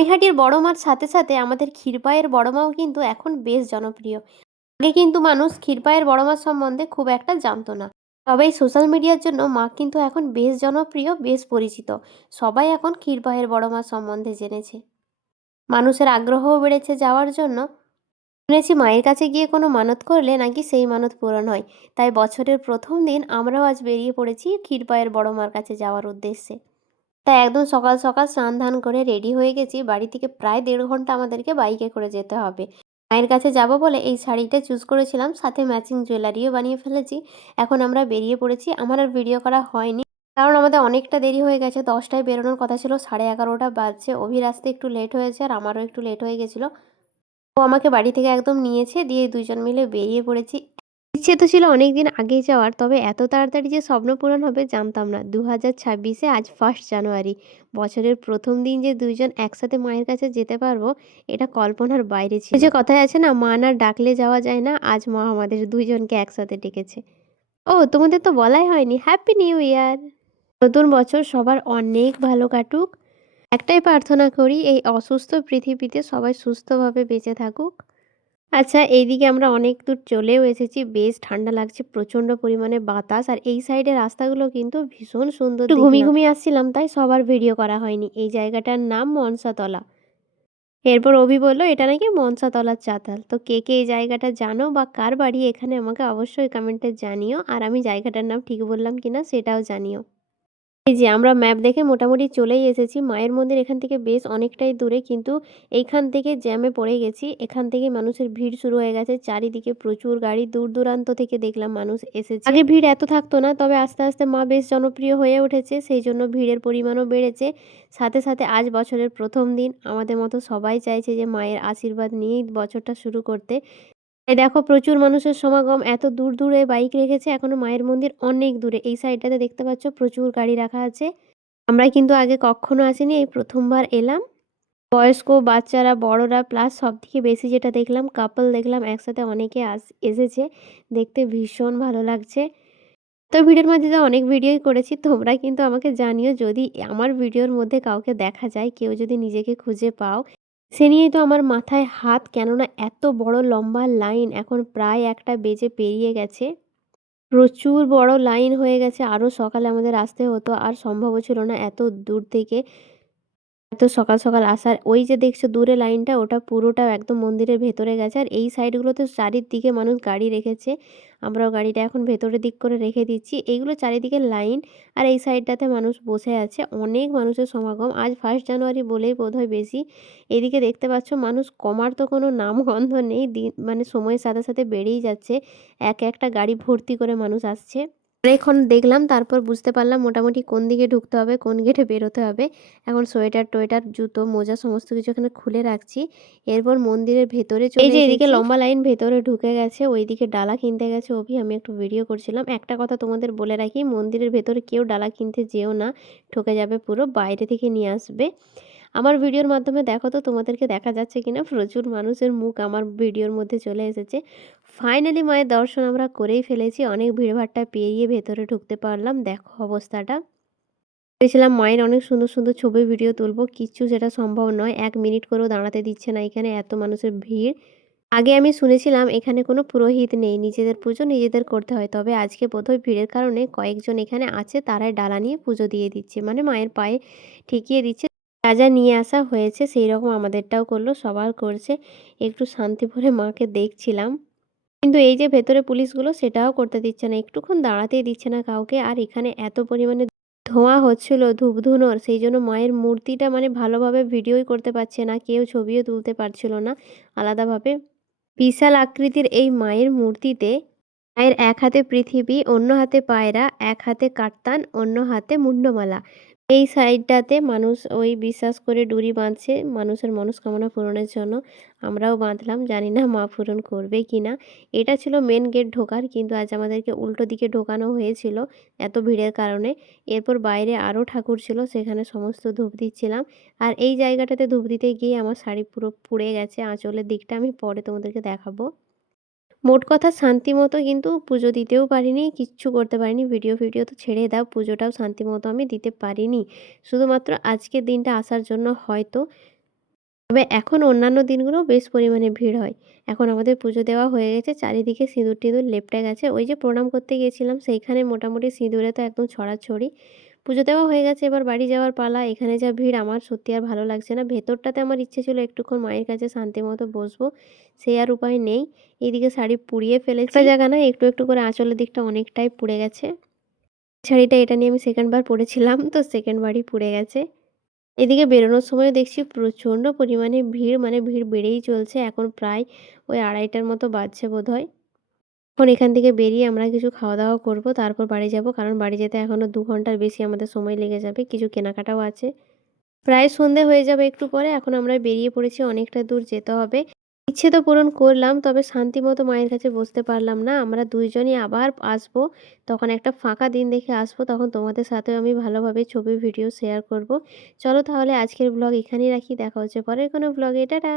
নৈহাটির বড় মার সাথে সাথে আমাদের ক্ষীরপাইয়ের বড় মাও কিন্তু এখন বেশ জনপ্রিয়। আগে কিন্তু মানুষ ক্ষীরপাইয়ের বড় মার সম্বন্ধে খুব একটা জানতো না। তবে এই সোশ্যাল মিডিয়ার জন্য মা কিন্তু এখন বেশ জনপ্রিয়, বেশ পরিচিত। সবাই এখন ক্ষীরপাইয়ের বড় মার সম্বন্ধে জেনেছে। মানুষের আগ্রহও বেড়েছে যাওয়ার জন্য। শুনেছি মায়ের কাছে গিয়ে কোনো মানত করলে নাকি সেই মানত পূরণ হয়। তাই বছরের প্রথম দিন আমরাও আজ বেরিয়ে পড়েছি ক্ষীরপাইয়ের বড় মার কাছে যাওয়ার উদ্দেশ্যে। তাই একদম সকাল সকাল স্নান ধান করে রেডি হয়ে গেছি। বাড়ি থেকে প্রায় ১.৫ ঘন্টা আমাদেরকে বাইকে করে যেতে হবে। মায়ের কাছে যাব বলে এই শাড়িটা চুজ করেছিলাম, সাথে ম্যাচিং জুয়েলারিও বানিয়ে ফেলেছি। এখন আমরা বেরিয়ে পড়েছি। আমার আর ভিডিও করা হয়নি, কারণ আমাদের অনেকটা দেরি হয়ে গেছে। ১০টায় বেরোনোর কথা ছিল, 11:30টা বাজছে। অভির আসতে একটু লেট হয়েছে আর আমারও একটু লেট হয়ে গেছিলো। ও আমাকে বাড়ি থেকে একদম নিয়েছে, দিয়ে দুজন মিলে বেরিয়ে পড়েছি। ইচ্ছে তো ছিল অনেকদিন আগেই যাওয়ার, তবে এত তাড়াতাড়ি যে স্বপ্ন পূরণ হবে জানতাম না। 2026-এ আজ 1 জানুয়ারি, বছরের প্রথম দিন যে দুইজন একসাথে মায়ের কাছে যেতে পারবো, এটা কল্পনার বাইরে ছিল। ওই যে কথায় আছে না, মা না ডাকলে যাওয়া যায় না, আজ মা আমাদের দুইজনকে একসাথে ডেকেছে। ও, তোমাদের তো বলাই হয়নি, হ্যাপি নিউ ইয়ার। নতুন বছর সবার অনেক ভালো কাটুক। একটাই প্রার্থনা করি, এই অসুস্থ পৃথিবীতে সবাই সুস্থভাবে বেঁচে থাকুক। আচ্ছা, এইদিকে আমরা অনেক দূর চলেও এসেছি। বেশ ঠান্ডা লাগছে, প্রচণ্ড পরিমাণে বাতাস। আর এই সাইডের রাস্তাগুলো কিন্তু ভীষণ সুন্দর। একটু ঘুমিয়ে ঘুমিয়ে আসছিলাম, তাই সবার ভিডিও করা হয়নি। এই জায়গাটার নাম মনসাতলা। এরপর অভি বলল এটা নাকি মনসাতলার চাতাল। তো কে কে এই জায়গাটা জানো বা কার বাড়ি এখানে, আমাকে অবশ্যই কমেন্টে জানিও। আর আমি জায়গাটার নাম ঠিক বললাম কিনা সেটাও জানিও। এই যে আমরা ম্যাপ দেখে মোটামুটি চলেই এসেছি। মায়ের মন্দির এখান থেকে বেশ অনেকটাই দূরে, কিন্তু এইখান থেকে জ্যামে পড়ে গেছি। এখান থেকে মানুষের ভিড় শুরু হয়ে গেছে, চারিদিকে প্রচুর গাড়ি, দূর দূরান্ত থেকে দেখলাম মানুষ এসেছে। আগে ভিড় এত থাকতো না, তবে আস্তে আস্তে মা বেশ জনপ্রিয় হয়ে উঠেছে, সেই জন্য ভিড়ের পরিমাণও বেড়েছে। সাথে সাথে আজ বছরের প্রথম দিন, আমাদের মতো সবাই চাইছে যে মায়ের আশীর্বাদ নিয়েই বছরটা শুরু করতে। এই দেখো প্রচুর মানুষের সমাগম, এত দূর দূরে বাইক রেখেছে, এখনো মায়ের মন্দির অনেক দূরে। এই সাইডটাতে দেখতে পাচ্ছ প্রচুর গাড়ি রাখা আছে। আমরা কিন্তু আগে কখনো আসিনি, এই প্রথমবার এলাম। বয়স্ক, বাচ্চারা, বড়রা, প্লাস সব থেকে বেশি যেটা দেখলাম কাপল দেখলাম একসাথে অনেকে এসেছে। দেখতে ভীষণ ভালো লাগছে। তো ভিডিওর মধ্যে তো অনেক ভিডিওই করেছি, তোমরা কিন্তু আমাকে জানিও যদি আমার ভিডিওর মধ্যে কাউকে দেখা যায়, কেউ যদি নিজেকে খুঁজে পাও। সে নিয়েই তো আমার মাথায় হাত, কেননা এত বড় লম্বা লাইন, এখন প্রায় 1টা বেজে পেরিয়ে গেছে। প্রচুর বড় লাইন হয়ে গেছে। আরও সকালে আমাদের আসতে হতো, আর সম্ভবও ছিল না এত দূর থেকে এত সকাল সকাল আসার। ওই যে দেখছো দূরে লাইনটা, ওটা পুরোটা একদম মন্দিরের ভেতরে গেছে। আর এই সাইডগুলোতে চারিদিকে মানুষ গাড়ি রেখেছে। আমরাও গাড়িটা এখন ভেতরের দিক করে রেখে দিচ্ছি। এইগুলো চারিদিকে লাইন, আর এই সাইডটাতে মানুষ বসে আছে। অনেক মানুষের সমাগম, আজ 1 জানুয়ারি বলেই বোধহয় বেশি। এদিকে দেখতে পাচ্ছ মানুষ কমার তো কোনো নামগন্ধ নেই, দিন মানে সময়ের সাথে সাথে বেড়েই যাচ্ছে। একটা গাড়ি ভর্তি করে মানুষ আসছে। অনেকক্ষণ দেখলাম, তারপর বুঝতে পারলাম মোটামুটি কোন দিকে ঢুকতে হবে, কোন গেটে বেরোতে হবে। এখন সোয়েটার টোয়েটার, জুতো, মোজা সমস্ত কিছু এখানে খুলে রাখছি। এরপর মন্দিরের ভেতরে চলে এই যে এদিকে লম্বা লাইন ভেতরে ঢুকে গেছে, ওইদিকে ডালা কিনতে গেছে অভি, আমি একটু ভিডিও করছিলাম। একটা কথা তোমাদের বলে রাখি, মন্দিরের ভেতরে কেউ ডালা কিনতে যেও না, ঠকে যাবে পুরো, বাইরে থেকে নিয়ে আসবে। আমার ভিডিওর মাধ্যমে দেখো তো তোমাদেরকে দেখা যাচ্ছে কিনা, প্রচুর মানুষের মুখ আমার ভিডিওর মধ্যে চলে এসেছে। ফাইনালি মায়ের দর্শন আমরা করেই ফেলেছি। অনেক ভিড়ভাট্টা পেরিয়ে ভেতরে ঢুকতে পারলাম। দেখো অবস্থাটা। ভেবেছিলাম মায়ের অনেক সুন্দর সুন্দর ছবি ভিডিও তুলবো, কিচ্ছু সেটা সম্ভব নয়। 1 মিনিট করেও দাঁড়াতে দিচ্ছে না, এখানে এত মানুষের ভিড়। আগে আমি শুনেছিলাম এখানে কোনো পুরোহিত নেই, নিজেদের পুজো নিজেদের করতে হয়। তবে আজকে বোধহয় ভিড়ের কারণে কয়েকজন এখানে আছে, তারাই ডালা নিয়ে পুজো দিয়ে দিচ্ছে, মানে মায়ের পায়ে ঠেকিয়ে দিচ্ছে। যা যা নিয়ে আসা হয়েছে সেই রকম আমাদেরটাও করলো, সবার করছে। একটু শান্তি ভরে মাকে দেখছিলাম। কিন্তু এই যে ভেতরে পুলিশগুলো, সেটাও করতে দিচ্ছে না, একটুক্ষণ দাঁড়াতেই দিচ্ছে না কাউকে। আর এখানে এত পরিমাণে ধোঁয়া হচ্ছিল ধূপধুনোর, সেই জন্য মায়ের মূর্তিটা মানে ভালোভাবে ভিডিওই করতে পারছে না কেউ, ছবিও তুলতে পারছিল না আলাদাভাবে। বিশাল আকৃতির এই মায়ের মূর্তিতে মায়ের এক হাতে পৃথিবী, অন্য হাতে পায়রা, এক হাতে কাটতান, অন্য হাতে মুন্ডমালা। এই সাইডটাতে মানুষ ওই বিশ্বাস করে ডুরি বাঁধছে মানুষের মনস্কামনা পূরণের জন্য। আমরাও বাঁধলাম, জানি না মা পূরণ করবে কিনা। এটা ছিল মেন গেট ঢোকার, কিন্তু আজ আমাদেরকে উল্টো দিকে ঢোকানো হয়েছিল এত ভিড়ের কারণে। এরপর বাইরে আরও ঠাকুর ছিল, সেখানে সমস্ত ধূপ দিচ্ছিলাম। আর এই জায়গাটাতে ধূপ দিতে গিয়ে আমার শাড়ি পুরো পুড়ে গেছে, আঁচলের দিকটা আমি পরে তোমাদেরকে দেখাবো। মোট কথা শান্তি মতো কিন্তু পুজো দিতেও পারিনি, কিচ্ছু করতে পারিনি। ভিডিও ফিডিও তো ছেড়ে দাও, পুজোটাও শান্তি মতো আমি দিতে পারিনি। শুধুমাত্র আজকের দিনটা আসার জন্য হয়তো তবে এখন অন্যান্য দিনগুলোও বেশ পরিমাণে ভিড় হয়। এখন আমাদের পুজো দেওয়া হয়ে গেছে, চারিদিকে সিঁদুর-টিঁদুর লেপটে গেছে। ওই যে প্রণাম করতে গিয়েছিলাম সেইখানে মোটামুটি সিঁদুরে তো একদম ছড়াছড়ি। পুজো দেওয়া হয়ে গেছে, এবার বাড়ি যাওয়ার পালা। এখানে যা ভিড় আমার সত্যি আর ভালো লাগছে না। ভেতরটাতে আমার ইচ্ছে ছিল একটুক্ষণ মায়ের কাছে শান্তিমতো বসবো, সেই আর উপায় নেই। এইদিকে শাড়ি পুড়িয়ে ফেলেছি। একটা জায়গা না একটু, একটু করে আঁচলের দিকটা অনেকটাই পুড়ে গেছে। শাড়িটা এটা নিয়ে আমি 2nd বার পরেছিলাম, তো 2nd বারই পুড়ে গেছে। এদিকে বেরোনোর সময়ও দেখছি প্রচণ্ড পরিমাণে ভিড়, মানে ভিড় বেড়েই চলছে। এখন প্রায় ওই 2:30টার মতো বাজছে বোধহয়। এখন এখান থেকে বেরিয়ে আমরা কিছু খাওয়া-দাওয়া করব, তারপর বাড়ি যাব। কারণ বাড়ি যেতে এখনও 2 ঘন্টার বেশি আমাদের সময় লেগে যাবে। কিছু কেনাকাটাও আছে। প্রায় সন্ধে হয়ে যাবে একটু পরে। এখন আমরা বেরিয়ে পড়েছি, অনেকটা দূর যেতে হবে। ইচ্ছে তো পূরণ করলাম, তবে শান্তিমতো মায়ের কাছে বসতে পারলাম না। আমরা 2 জনই আবার আসবো। তখন একটা ফাঁকা দিন দেখে আসবো। তখন তোমাদের সাথেও আমি ভালোভাবে ছবি, ভিডিও শেয়ার করব। চলো তাহলে আজকের ব্লগ এখানেই রাখি। দেখা হচ্ছে পরের কোনো ব্লগে। টাটা!